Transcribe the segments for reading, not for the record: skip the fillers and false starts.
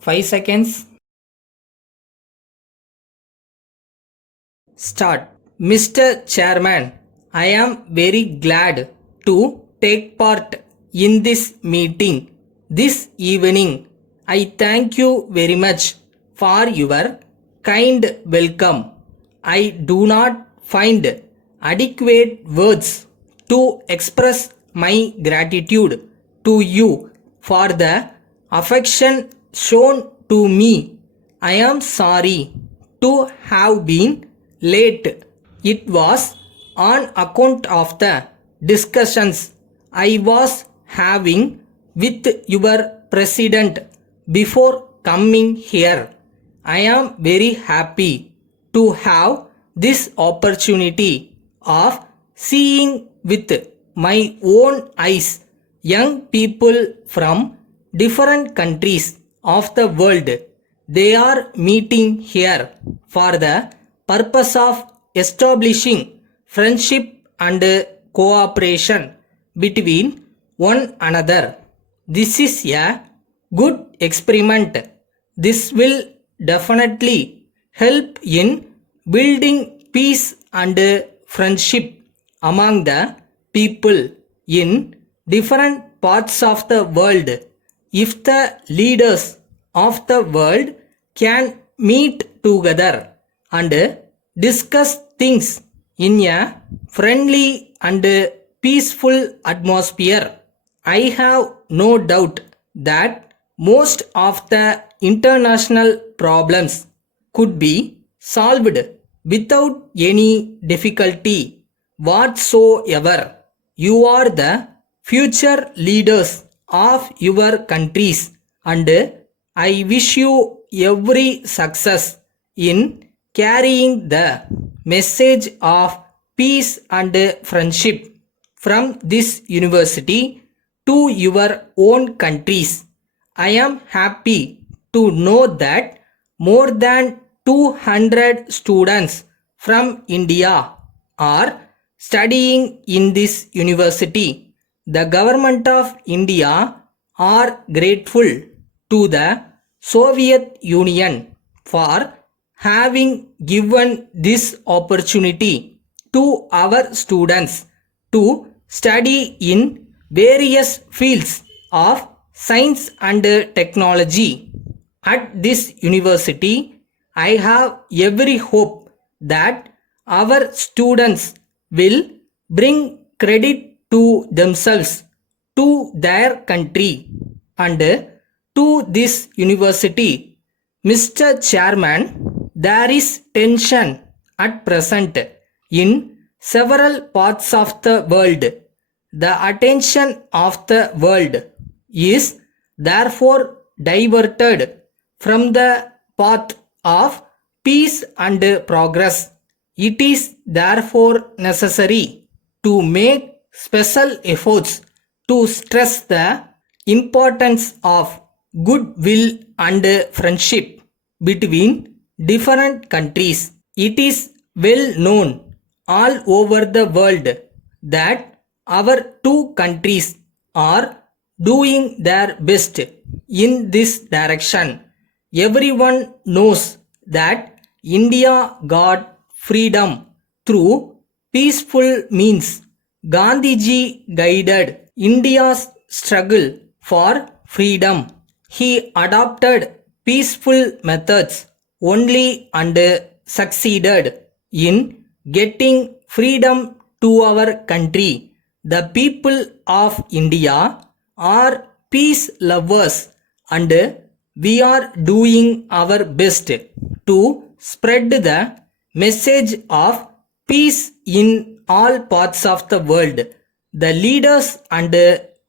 5 seconds. Start. Mr. Chairman, I am very glad to take part in this meeting this evening. I thank you very much for your kind welcome. I do not find adequate words to express my gratitude to you for the affection shown to me. I am sorry to have been late. It was on account of the discussions I was having with your president before coming here. I am very happy to have this opportunity of seeing with my own eyes young people from different countries of the world. They are meeting here for the purpose of establishing friendship and cooperation between one another. This is a good experiment. This will definitely help in building peace and friendship among the people in different parts of the world. If the leaders of the world can meet together and discuss things in a friendly and peaceful atmosphere, I have no doubt that most of the international problems could be solved without any difficulty whatsoever. You are the future leaders of your countries and I wish you every success in carrying the message of peace and friendship from this university to your own countries. I am happy to know that more than 200 students from India are studying in this university. The government of India are grateful to the Soviet Union for having given this opportunity to our students to study in various fields of science and technology. At this university, I have every hope that our students will bring credit to themselves, to their country, and to this university. Mr. Chairman, there is tension at present in several parts of the world. The attention of the world is therefore diverted from the path of peace and progress. It is therefore necessary to make special efforts to stress the importance of goodwill and friendship between different countries. It is well known all over the world that our two countries are doing their best in this direction. Everyone knows that India got freedom through peaceful means. Gandhiji guided India's struggle for freedom. He adopted peaceful methods only and succeeded in getting freedom to our country. The people of India are peace lovers and we are doing our best to spread the message of peace in all parts of the world. The leaders and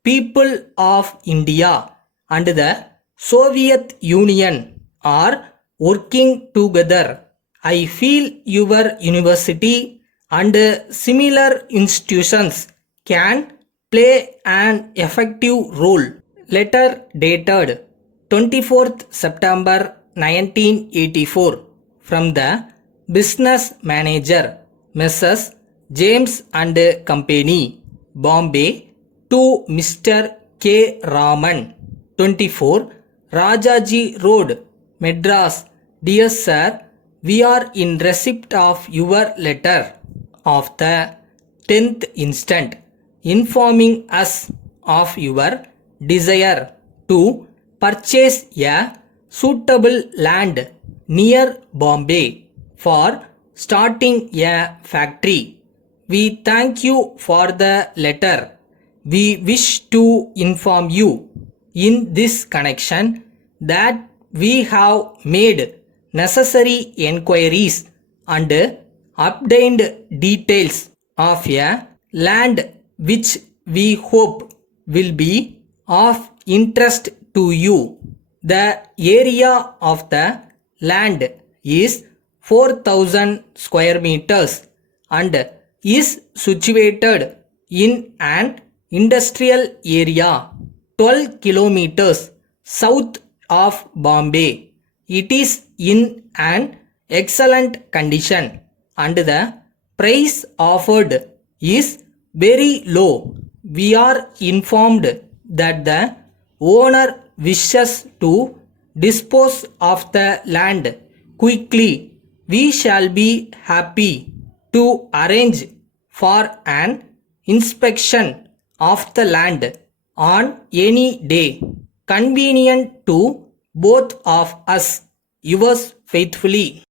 people of India and the Soviet Union are working together. I feel your university and similar institutions can play an effective role. Letter dated 24th September 1984 from the business manager Mrs. James and Company, Bombay, to Mr. K. Raman, 24, Rajaji Road, Madras. Dear Sir, we are in receipt of your letter of the 10th instant, informing us of your desire to purchase a suitable land near Bombay for starting a factory. We thank you for the letter. We wish to inform you in this connection that we have made necessary enquiries and obtained details of a land which we hope will be of interest to you. The area of the land is 4,000 square meters and is situated in an industrial area 12 kilometers south of Bombay. It is in an excellent condition and the price offered is very low. We are informed that the owner wishes to dispose of the land quickly. We shall be happy to arrange for an inspection of the land on any day convenient to both of us. Yours faithfully.